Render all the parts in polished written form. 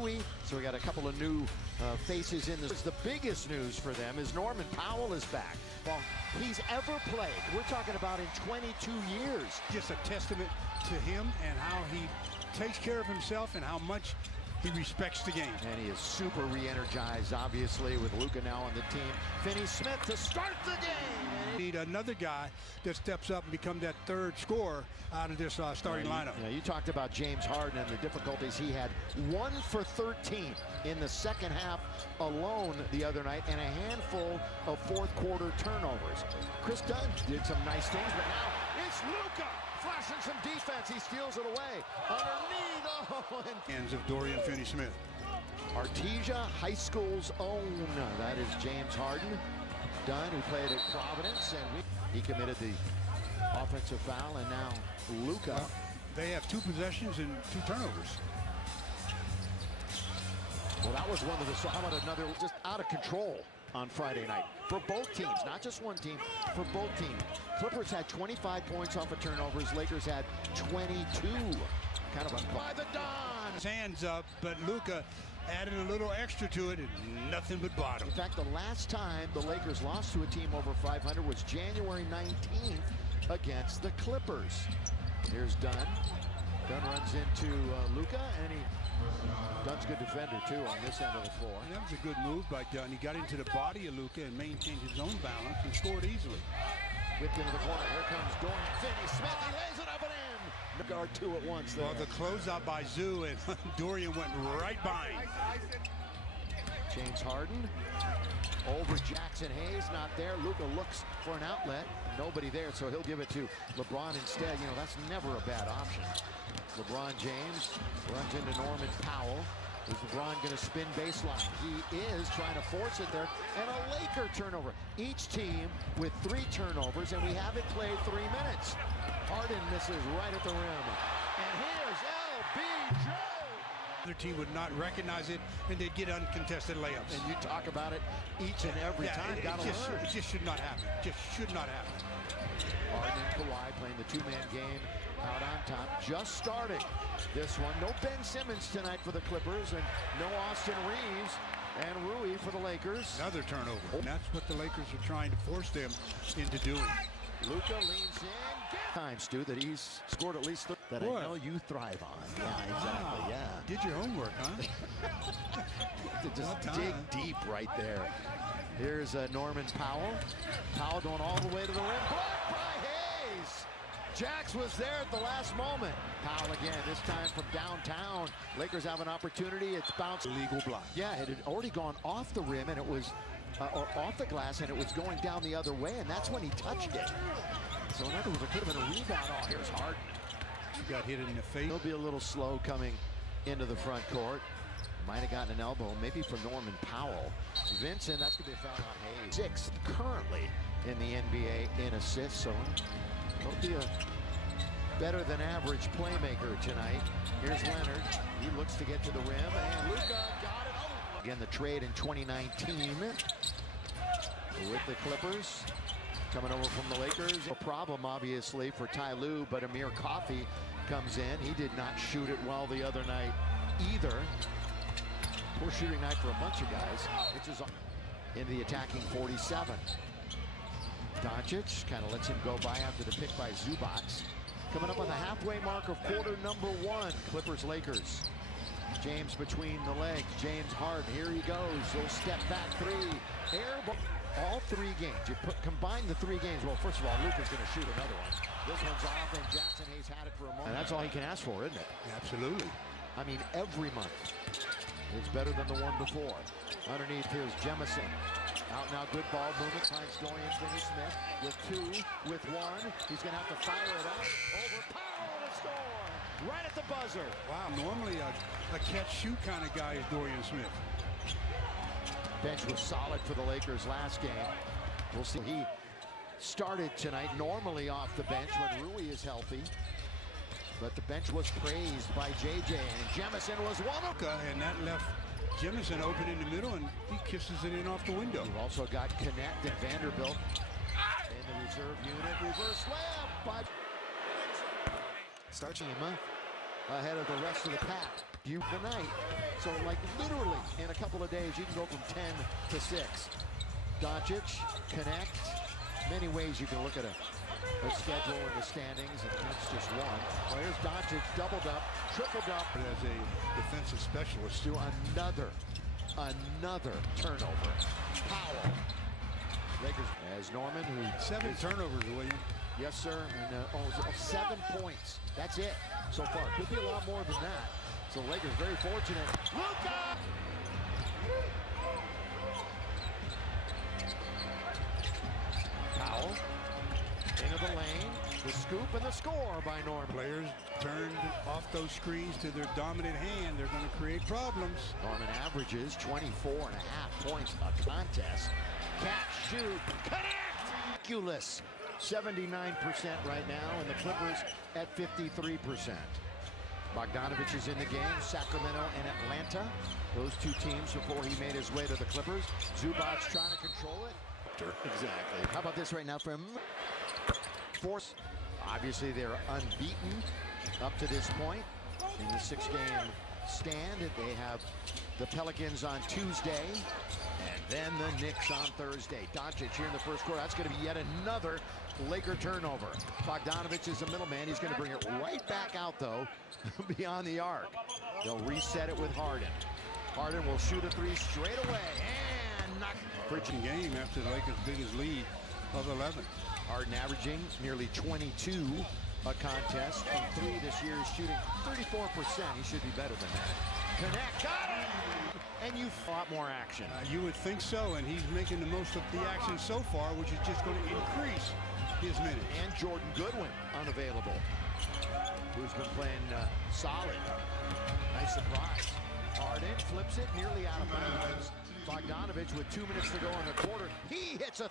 Rui. So we got a couple of new faces in this. The biggest news for them is Norman Powell is back. Well, he's ever played. We're talking about in 22 years. Just a testament to him and how he takes care of himself and how much he respects the game. And he is super re-energized, obviously, with Luka now on the team. Finney-Smith to start the game. Need another guy that steps up and become that third scorer out of this starting lineup. Yeah, you talked about James Harden and the difficulties he had. 1 for 13 in the second half alone the other night, and a handful of fourth quarter turnovers. Chris Dunn did some nice things, but now it's Luka flashing some defense. He steals it away underneath. Oh, and hands of Dorian Finney-Smith. Artesia High School's own. That is James Harden. Dunn, who played at Providence, and he committed the offensive foul, and now Luka. Well, they have 2 possessions and 2 turnovers. Well, that was one of the. So how about another just out of control on Friday night for both teams, not just one team, for both teams. Clippers had 25 points off of turnovers. Lakers had 22. Kind of a by the Don. His hands up, but Luka added a little extra to it and nothing but bottom. In fact, the last time the Lakers lost to a team over 500 was January 19th against the Clippers. Here's Dunn. Dunn runs into Luka, and Dunn's a good defender too on this end of the floor. That was a good move by Dunn. He got into the body of Luka and maintained his own balance and scored easily. Whipped into the corner. Here comes Dorian Finney-Smith. He lays it up and in. Guard 2 at once there. Well, the closeout by Zoo, and Dorian went right by him. James Harden over Jackson Hayes, not there. Luka looks for an outlet. Nobody there, so he'll give it to LeBron instead. You know, that's never a bad option. LeBron James runs into Norman Powell. Is LeBron going to spin baseline? He is trying to force it there. And a Laker turnover. Each team with 3 turnovers, and we haven't played 3 minutes. Harden misses right at the rim. And here's LBJ. The team would not recognize it, and they'd get uncontested layups. And you talk about it each and every time. It just should not happen. Just should not happen. Harden and Kawhi playing the 2-man game out on top. Just starting this one. No Ben Simmons tonight for the Clippers, and no Austin Reeves and Rui for the Lakers. Another turnover. And that's what the Lakers are trying to force them into doing. Luka leans in. Time, Stu, that he's scored at least that what? I know you thrive on. Yeah, exactly. Yeah. Did your homework, huh? To just dig deep right there. Here's Norman Powell. Powell going all the way to the rim. Blocked by Hayes. Jax was there at the last moment. Powell again, this time from downtown. Lakers have an opportunity. It's bounced. Illegal block. Yeah, it had already gone off the rim, and it was, or off the glass, and it was going down the other way, and that's when he touched it. So in other words, it could have been a rebound. Oh, here's Harden. He got hit in the face. He'll be a little slow coming into the front court. Might have gotten an elbow, maybe for Norman Powell. Vincent, that's going to be a foul on Hayes. 6th currently in the NBA in assists, so he'll be a better than average playmaker tonight. Here's Leonard. He looks to get to the rim, and Luka got it. Oh. Again, the trade in 2019 with the Clippers. Coming over from the Lakers. A problem, obviously, for Ty Lue, but Amir Coffey comes in. He did not shoot it well the other night either. Poor shooting night for a bunch of guys. Which is in the attacking 47. Doncic kind of lets him go by after the pick by Zubac. Coming up on the halfway mark of quarter number 1. Clippers-Lakers. James between the legs. James Harden. Here he goes. He'll step back 3. Air ball. All 3 games. You combine the 3 games. Well, first of all, Luka's going to shoot another one. This one's off, and Jackson Hayes had it for a moment. And that's all he can ask for, isn't it? Absolutely. I mean, every month is better than the one before. Underneath, here's Jemison. Out now, good ball movement. Finds Dorian Finney-Smith with 2, with 1. He's going to have to fire it up. Over Powell to score. Right at the buzzer. Wow, normally a catch-shoot kind of guy is Dorian Smith. Bench was solid for the Lakers last game. We'll see. He started tonight normally off the bench when Rui is healthy. But the bench was praised by JJ, and Jemison was one of them. And that left Jemison open in the middle, and he kisses it in off the window. We've also got Connect and Vanderbilt in the reserve unit. Reverse layup by Starchima. ahead of the rest of the pack. You tonight. So like literally in a couple of days, you can go from 10 to 6. Doncic, connect. Many ways you can look at a schedule and the standings, and that's just one. Well, here's Doncic, doubled up, tripled up. As a defensive specialist. To another turnover. Powell. Lakers as Norman, who 7 turnovers, William. Yes, sir. And 7 points. That's it so far. Could be a lot more than that. So the Lakers very fortunate. Luka! Powell into the lane. The scoop and the score by Norman. Players turned off those screens to their dominant hand. They're going to create problems. Norman averages 24.5 points a contest. Catch, shoot, connect! Ridiculous. 79% right now, and the Clippers at 53%. Bogdanovich is in the game. Sacramento and Atlanta. Those two teams before he made his way to the Clippers. Zubac's trying to control it. Exactly. How about this right now from Force? Obviously, they're unbeaten up to this point in the 6-game stand. They have the Pelicans on Tuesday, and then the Knicks on Thursday. Doncic here in the first quarter. That's going to be yet another Laker turnover. Bogdanovich is the middleman. He's going to bring it right back out, though, beyond the arc. They'll reset it with Harden. Harden will shoot a 3 straight away and knock. Bridging game after the Lakers' biggest lead of 11. Harden averaging nearly 22 a contest. From 3 this year, he's shooting 34%. He should be better than that. Connect, got it! And you fought more action. You would think so, and he's making the most of the action so far, which is just going to increase his minutes. And Jordan Goodwin unavailable, who's been playing solid. Nice surprise. Harden flips it nearly out of bounds. Bogdanovich with 2 minutes to go in the quarter. He hits a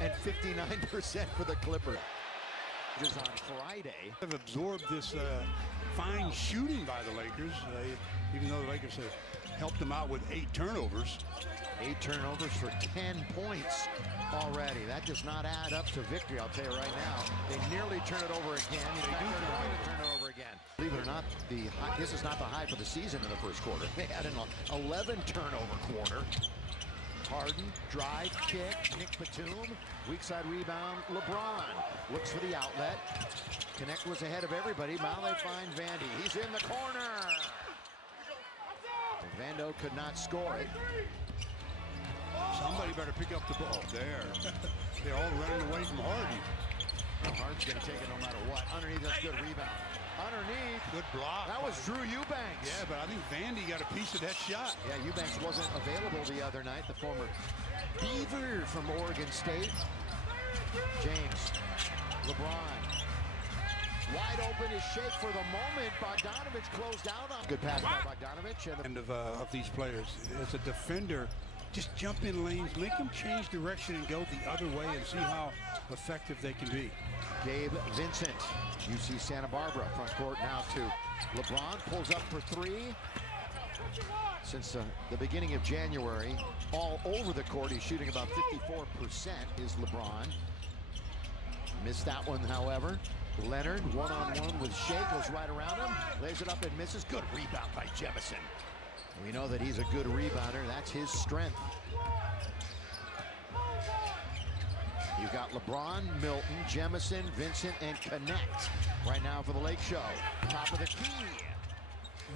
and 59% for the Clippers. Is on Friday. Have absorbed this fine shooting by the Lakers, even though the Lakers have helped them out with 8 turnovers. 8 turnovers for 10 points already. That does not add up to victory, I'll tell you right now. They nearly turn it over again. They do turn it over again. Believe it or not, this is not the high for the season in the first quarter. They had an 11 turnover quarter. Harden, drive, kick, Nick Batum, weak side rebound, LeBron looks for the outlet. Connect was ahead of everybody. Now they find Vandy. He's in the corner. And Vando could not score it. Somebody better pick up the ball. There. They're all running away from Harden. Harden's going to take it no matter what. Underneath, that's good rebound. Underneath. Good block. That was Drew Eubanks. Yeah, but I think Vandy got a piece of that shot. Yeah, Eubanks wasn't available the other night. The former Beaver from Oregon State. James. LeBron. Wide open is shake for the moment. Bogdanovich closed out on. Good pass by Bogdanovich. And of these players. As a defender, just jump in lanes, make them change direction and go the other way and see how effective they can be. Gabe Vincent, UC Santa Barbara, front court now to LeBron, pulls up for 3. Since the beginning of January, all over the court, he's shooting about 54% is LeBron. Missed that one, however. Leonard, one-on-one with Shea, goes right around him, lays it up and misses. Good rebound by Jemison. We know that he's a good rebounder. That's his strength. You've got LeBron, Milton, Jemison, Vincent, and Connect right now for the Lake Show. Top of the key.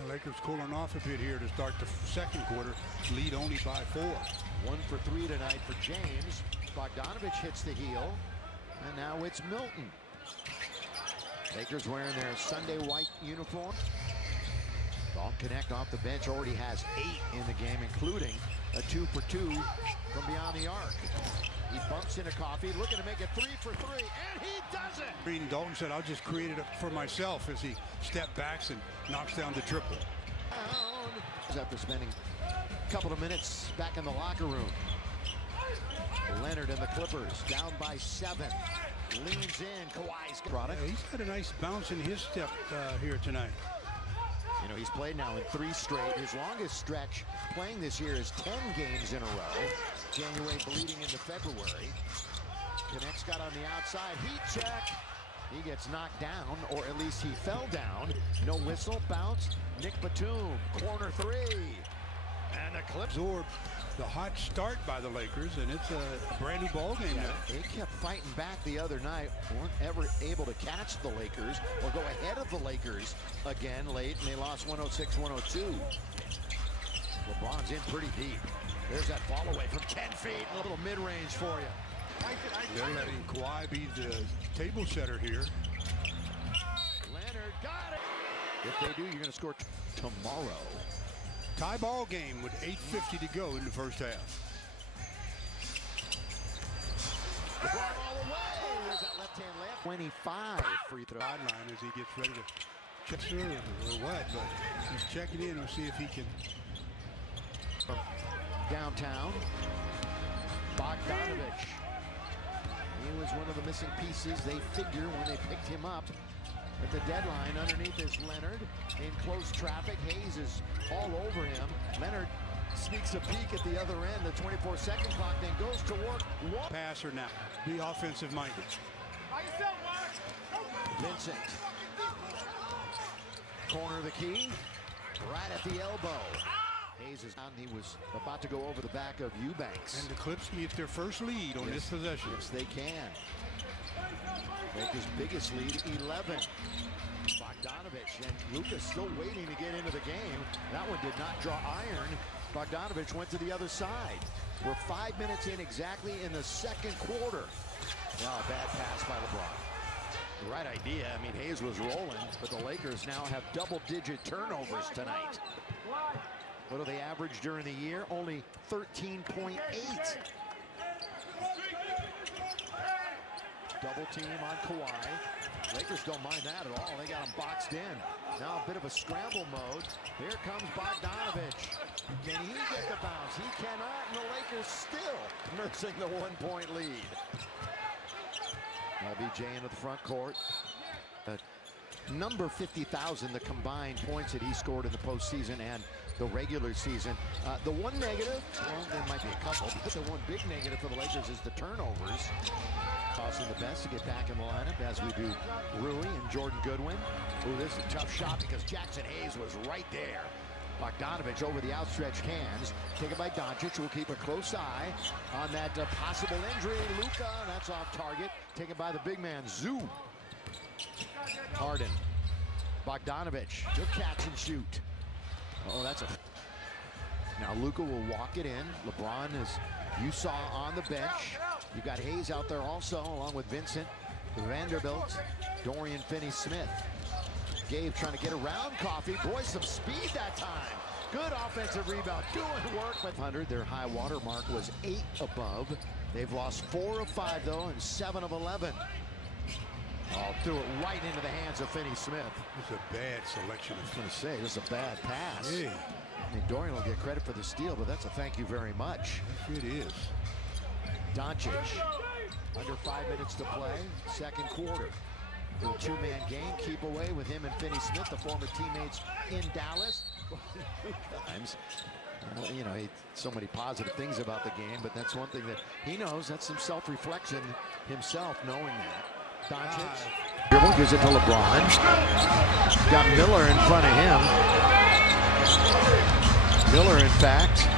The Lakers cooling off a bit here to start the second quarter. Lead only by 4. 1 for 3 tonight for James. Bogdanovich hits the heel. And now it's Milton. Lakers wearing their Sunday white uniform. Don't Connect off the bench already has 8 in the game, including a 2 for 2 from beyond the arc. He bumps into Coffee, looking to make it 3 for 3, and he does it! Green Dalton said, I'll just create it for myself as he step backs and knocks down the triple. After spending a couple of minutes back in the locker room. Leonard and the Clippers down by 7. Leans in, Kawhi's product. Yeah, he's got a nice bounce in his step here tonight. You know, he's played now in 3 straight. His longest stretch playing this year is 10 games in a row. January bleeding into February. Connect's got on the outside. Heat check. He gets knocked down, or at least he fell down. No whistle, bounce. Nick Batum, corner three. And the Clips absorb the hot start by the Lakers, and it's a brand new ball game. Yeah, they kept fighting back the other night. Weren't ever able to catch the Lakers or go ahead of the Lakers again late, and they lost 106-102. LeBron's in pretty deep. There's that fall away from 10 feet. A little mid-range for you. They're letting Kawhi be the table setter here. Leonard got it. If they do, you're going to score tomorrow. Tie ball game with 8:50 to go in the first half. LeBron all the way. There's that left-hand left. 25 free throw. Sideline as he gets ready to check through or what, but he's checking in to see if he can. From downtown, Bogdanovich. He was one of the missing pieces they figure when they picked him up at the deadline. Underneath is Leonard in close traffic. Hayes is all over him. Leonard sneaks a peek at the other end. The 24-second clock then goes to work. Passer now. Be offensive minded. Vincent. Corner of the key. Right at the elbow. Hayes is on. He was about to go over the back of Eubanks. And the Clips get their first lead on this possession. Yes, they can. Lakers' biggest lead, 11. Bogdanovich and Luka's still waiting to get into the game. That one did not draw iron. Bogdanovich went to the other side. We're 5 minutes in exactly in the second quarter. Now a bad pass by LeBron. The right idea. I mean, Hayes was rolling, but the Lakers now have double-digit turnovers tonight. What do they average during the year? Only 13.8. Double team on Kawhi. Lakers don't mind that at all. They got him boxed in. Now a bit of a scramble mode. Here comes Bogdanovich. Can he get the bounce? He cannot, and the Lakers still nursing the 1-point lead. LBJ into the front court. Number 50,000, the combined points that he scored in the postseason and the regular season. The one negative, well, there might be a couple, but the one big negative for the Lakers is the turnovers. Costing the best to get back in the lineup, as we do Rui and Jordan Goodwin. Ooh, this is a tough shot because Jackson Hayes was right there. Bogdanovich over the outstretched hands. Taken by Doncic, who will keep a close eye on that possible injury. Luka, that's off target. Taken by the big man, Zoo. Harden. Bogdanovich, good catch and shoot. Oh, that's a... Now Luka will walk it in. LeBron, as you saw, on the bench. You've got Hayes out there also, along with Vincent, Vanderbilt, Dorian Finney-Smith. Gabe trying to get around Coffee. Boy, some speed that time. Good offensive rebound, doing work. 500, their high water mark was 8 above. They've lost 4 of 5, though, and 7 of 11. Oh, threw it right into the hands of Finney-Smith. It's a bad selection. I was going to say, this is a bad pass. Hey. I mean, Dorian will get credit for the steal, but that's a thank you very much. Yes, it is. Doncic, under 5 minutes to play, second quarter. The two-man game, keep away with him and Finney-Smith, the former teammates in Dallas. Times, you know, so many positive things about the game, but that's one thing that he knows. That's some self-reflection himself, knowing that. Doncic dribble, gives it to LeBron. Got Miller in front of him. Miller, in fact,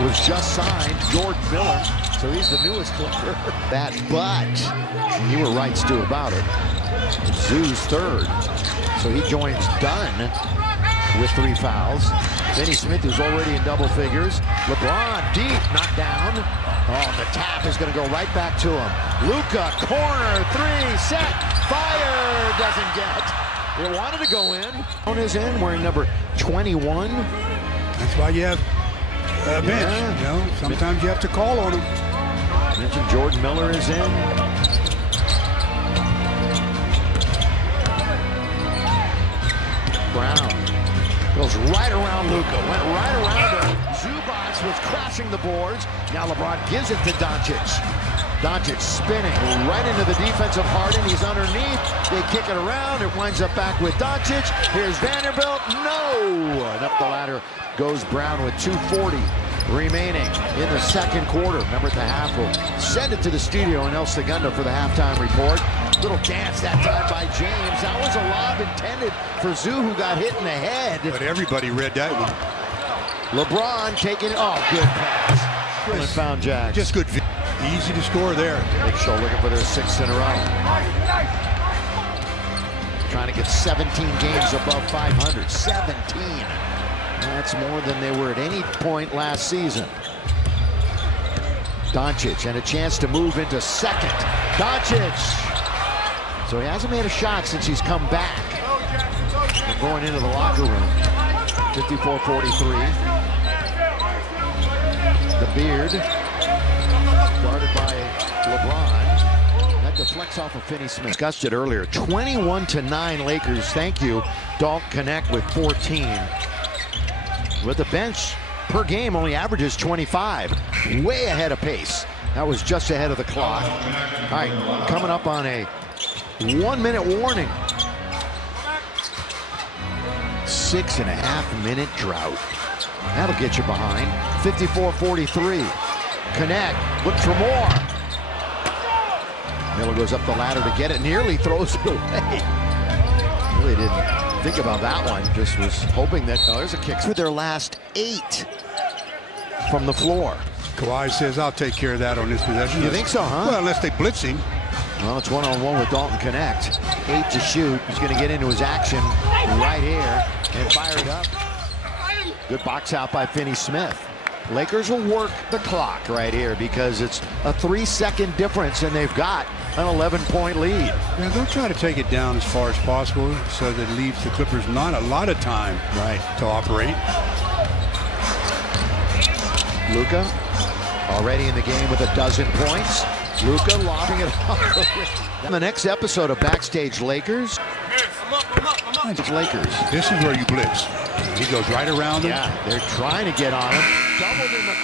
was just signed, Jordan Miller, so he's the newest Clipper. That, but you were right, Stu, about it. Zoo's third, so he joins Dunn with 3 fouls. Finney-Smith, who's already in double figures. LeBron deep, knocked down. Oh, the tap is going to go right back to him. Luka, corner, 3, set, fire, doesn't get. It wanted to go in. On his end, wearing number 21. That's why you have a bench. Yeah. You know, sometimes you have to call on him. I mentioned Jordan Miller is in. Brown goes right around Luka, went right around him. Zubac was crashing the boards. Now LeBron gives it to Doncic. Doncic spinning right into the defensive Harden. He's underneath. They kick it around. It winds up back with Doncic. Here's Vanderbilt. No! And up the ladder goes Brown with 2:40 remaining in the second quarter. Remember at the half, we'll send it to the studio in El Segundo for the halftime report. Little dance that time by James. That was a lob intended for Zoo, who got hit in the head. But everybody read that one. LeBron taking it. Oh, good pass. And found Jack. Just good. Easy to score there. Big Show looking for their 6th in a row. Trying to get 17 games above 500. 17. That's more than they were at any point last season. Doncic and a chance to move into second. Doncic. So he hasn't made a shot since he's come back. And going into the locker room. 54-43. The Beard. Guarded by LeBron. That deflects off of Finney Smith. Discussed it earlier. 21-9 Lakers. Thank you. Dalton Connect with 14. With the bench per game only averages 25. Way ahead of pace. That was just ahead of the clock. All right, coming up on a 1-minute warning. 6.5 minute drought. That'll get you behind. 54-43. Connect, look for more. Miller goes up the ladder to get it, nearly throws it away. Really didn't think about that one, just was hoping that, oh, there's a kick. For their last 8 from the floor. Kawhi says, I'll take care of that on this possession. You think so, huh? Well, unless they blitz him. Well, it's 1-on-1 with Dalton Connect. 8 to shoot. He's going to get into his action right here and fire it up. Good box out by Finney Smith. Lakers will work the clock right here because it's a 3-second difference and they've got an 11-point lead. Yeah, they'll try to take it down as far as possible so that it leaves the Clippers not a lot of time to operate. Luka already in the game with 12 points. Luka lobbing it off. In the next episode of Backstage Lakers. Lakers. This is where you blitz. He goes right around him. Yeah, they're trying to get on him. Doubled in the